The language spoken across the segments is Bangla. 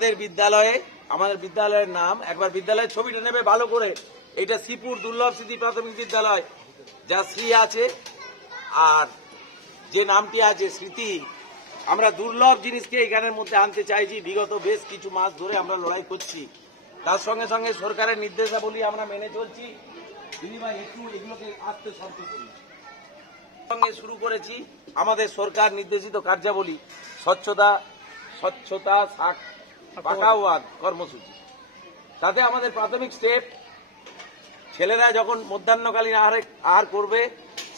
আমাদের বিদ্যালয়ের নাম একবার বিদ্যালয়ের ছবিটা নেবে ভালো করে। এটা শ্রীপুর দুর্লভ স্মৃতি প্রাথমিক বিদ্যালয়, যা শ্রী আছে আর যে নামটি আছে স্মৃতি। আমরা দুর্লভ জিনিসকে এখানের মধ্যে আনতে চাইছি। বিগত বেশ কিছু মাস ধরে আমরা লড়াই করছি, তার সঙ্গে সঙ্গে সরকারের নির্দেশাবলী আমরা মেনে চলছি। দিদিভাই একটু এগুলোকে আস্তে সন্তুষ্টি সঙ্গে শুরু করেছি আমাদের সরকার নির্দেশিত কার্যাবলী স্বচ্ছতা পাকাওয়াত কর্মসূচি। তাতে আমাদের প্রাথমিক স্টেপ, ছেলেরা যখন মধ্যাহ্নকালীন আহার করবে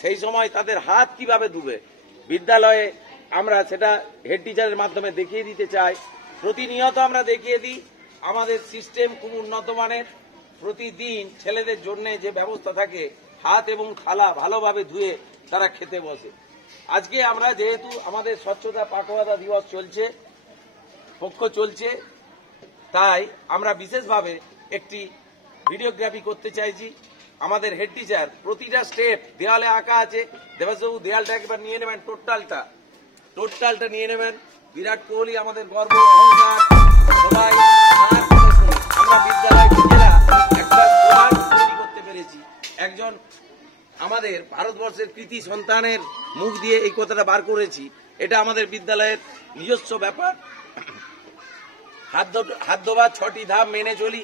সেই সময় তাদের হাত কিভাবে ধুবে বিদ্যালয়ে আমরা সেটা হেড টিচারের মাধ্যমে দেখিয়ে দিতে চাই। প্রতিনিয়ত আমরা দেখিয়ে দিই আমাদের সিস্টেম খুব উন্নত মানের। প্রতিদিন ছেলেদের জন্য যে ব্যবস্থা থাকে, হাত এবং থালা ভালোভাবে ধুয়ে তারা খেতে বসে। আজকে আমরা যেহেতু আমাদের স্বচ্ছতা পাখওয়াতা দিবস চলছে, তাই আমরা বিশেষভাবে একটি ভিডিওগ্রাফি করতে চাইছি। আমাদের হেড টিচার প্রতিটা স্টেপ দেওয়ালে আঁকা আছে। দেবাশবাবু দেওয়ালটা একবার নিয়ে নেবেন, টোটালটা নিয়ে নেবেন। বিরাট কোহলি আমাদের গর্ব, অহংকার, সবাই। আমরা বিদ্যালয় নিজেরা একটা প্রমাণ তৈরি করতে পেরেছি। একজন আমাদের ভারতবর্ষের কৃতি সন্তানের মুখ দিয়ে এই কথাটা বার করেছি। এটা আমাদের বিদ্যালয়ের নিজস্ব ব্যাপার। হাত ধোবার 6টি ধাপ মেনে চলি।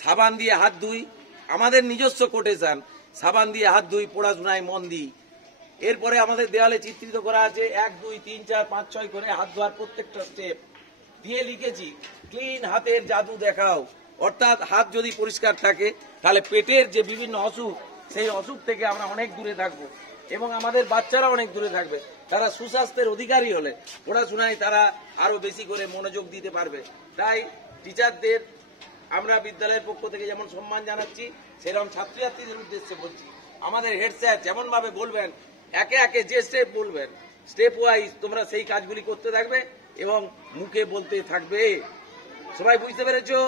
সাবান দিয়ে হাত ধুই, আমাদের নিজস্ব কোটেশন। সাবান দিয়ে হাত ধুই, পড়াশোনায় মন দিই। এরপরে আমাদের দেওয়ালে চিত্রিত করা আছে 1 2 3 4 5 6 করে হাত ধোয়ার প্রত্যেকটা স্টেপ দিয়ে লিখেছি ক্লিন হাতের জাদু দেখাও। অর্থাৎ হাত যদি পরিষ্কার থাকে তাহলে পেটের যে বিভিন্ন অসুখ, সেই অসুখ থেকে আমরা অনেক দূরে থাকবো এবং আমাদের বাচ্চারা অনেক দূরে থাকবে। তারা সুস্বাস্থ্যের অধিকারী হলে পড়াশোনায় তারা আরো বেশি করে মনোযোগ দিতে পারবে। তাই টিচারদের আমরা বিদ্যালয়ের পক্ষ থেকে যেমন সম্মান জানাচ্ছি, সেরকম ছাত্রছাত্রীদের উদ্দেশ্যে বলছি আমাদের হেড স্যার যেমন ভাবে বলবেন, একে একে যে স্টেপ বলবেন, স্টেপ ওয়াইজ তোমরা সেই কাজগুলি করতে থাকবে এবং মুখে বলতে থাকবে। সবাই বুঝতে পেরেছো?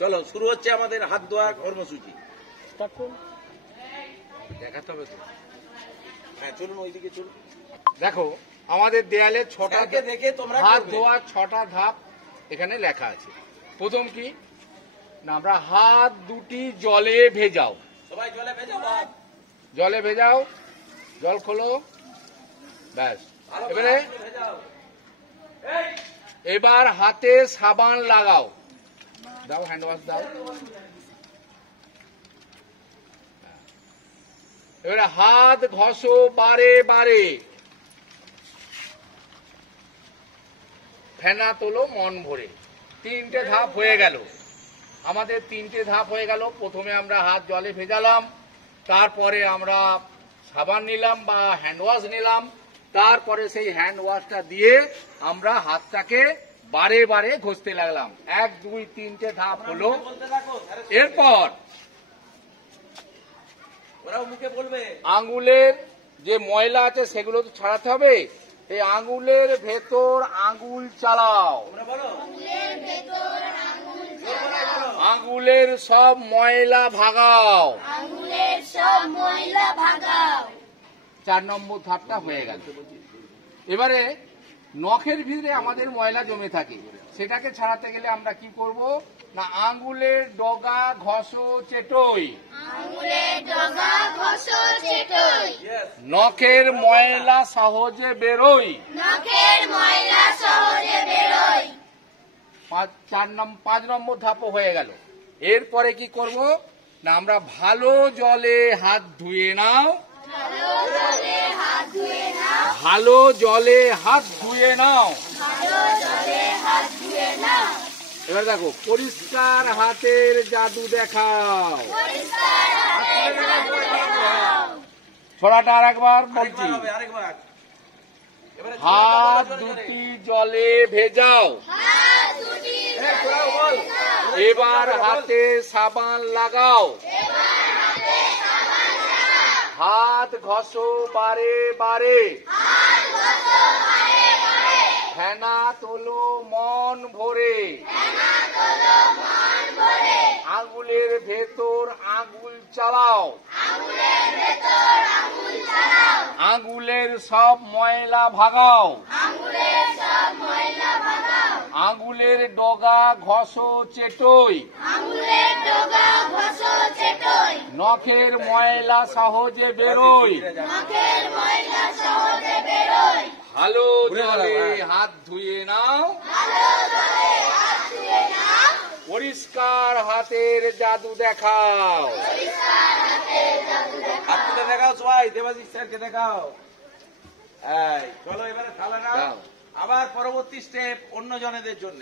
চলো শুরু হচ্ছে আমাদের হাত ধোয়া কর্মসূচি। দেখাতে হবে তো। হ্যাঁ চলুন, ওইদিকে চলুন। দেখো আমাদের দেয়ালে 6টা দেখে তোমরা হাত ধোয়ার 6টা ধাপ এখানে লেখা আছে। প্রথম কি না, আমরা হাত দুটি জলে ভেজাও। সবাই জলে ভেজাও, জলে ভেজাও, জল খোলো, ব্যাস। এবার হাতে সাবান লাগাও, দাও, হ্যান্ড ওয়াশ দাও। এবারে হাত ঘষো বারে বারে, ফেনা তোলো মন ভরে। 3টে ধাপ হয়ে গেল আমাদের, 3টে ধাপ হয়ে গেল। প্রথমে আমরা হাত জলে ভেজালাম, তারপরে আমরা সাবান নিলাম বা হ্যান্ড ওয়াশ নিলাম, তারপরে সেই হ্যান্ড ওয়াশটা দিয়ে আমরা হাতটাকে বারে বারে ঘষতে লাগলাম। 1 2 3টে ধাপ হলো। এরপর আঙ্গুলের যে ময়লা আছে সেগুলো তো ছাড়াতে হবে। এই আঙ্গুলের ভেতর আঙ্গুল চালাও, আঙ্গুলের সব ময়লা ভাগাও। 4 নম্বর ধাপটা হয়ে গেল। এবারে নখের ভিতরে আমাদের ময়লা জমে থাকে, সেটাকে ছাড়াতে গেলে আমরা কি করব না, আঙ্গুলের ডগা ঘষো চেটোই। নখের ময়লা সহজে বেরোয়। 5 নম্বর ধাপও হয়ে গেল। এরপরে কি করব না, আমরা ভালো জলে হাত ধুয়ে নাও, ভালো জলে হাত ধুয়ে নাও। এবার দেখো, পরিষ্কার হাতের জাদু দেখাও। ছড়াটা আরেকবার বলছি, হাত দুটি জলে ভেজাও। এবার হাতে সাবান লাগাও, হাত ঘষো বারে বারে, ফেনা তোলো মন ভরে। আঙ্গুলের ভেতর আঙ্গুল চালাও, আঙ্গুলের সব ময়লা ভাগাও। আঙুলের ডগা ঘষো চেটোই, নখের ময়লা সহজে বেরোয়, ভালো জলে হাত ধুয়ে নাও, পরিষ্কার হাতের জাদু দেখাও। হাত তুলে দেখাও সবাই, দেবাশিস স্যারকে দেখাও। এই চলো এবারে থালা নাও, দাও। আবার পরবর্তী স্টেপ অন্য জনেদের জন্য।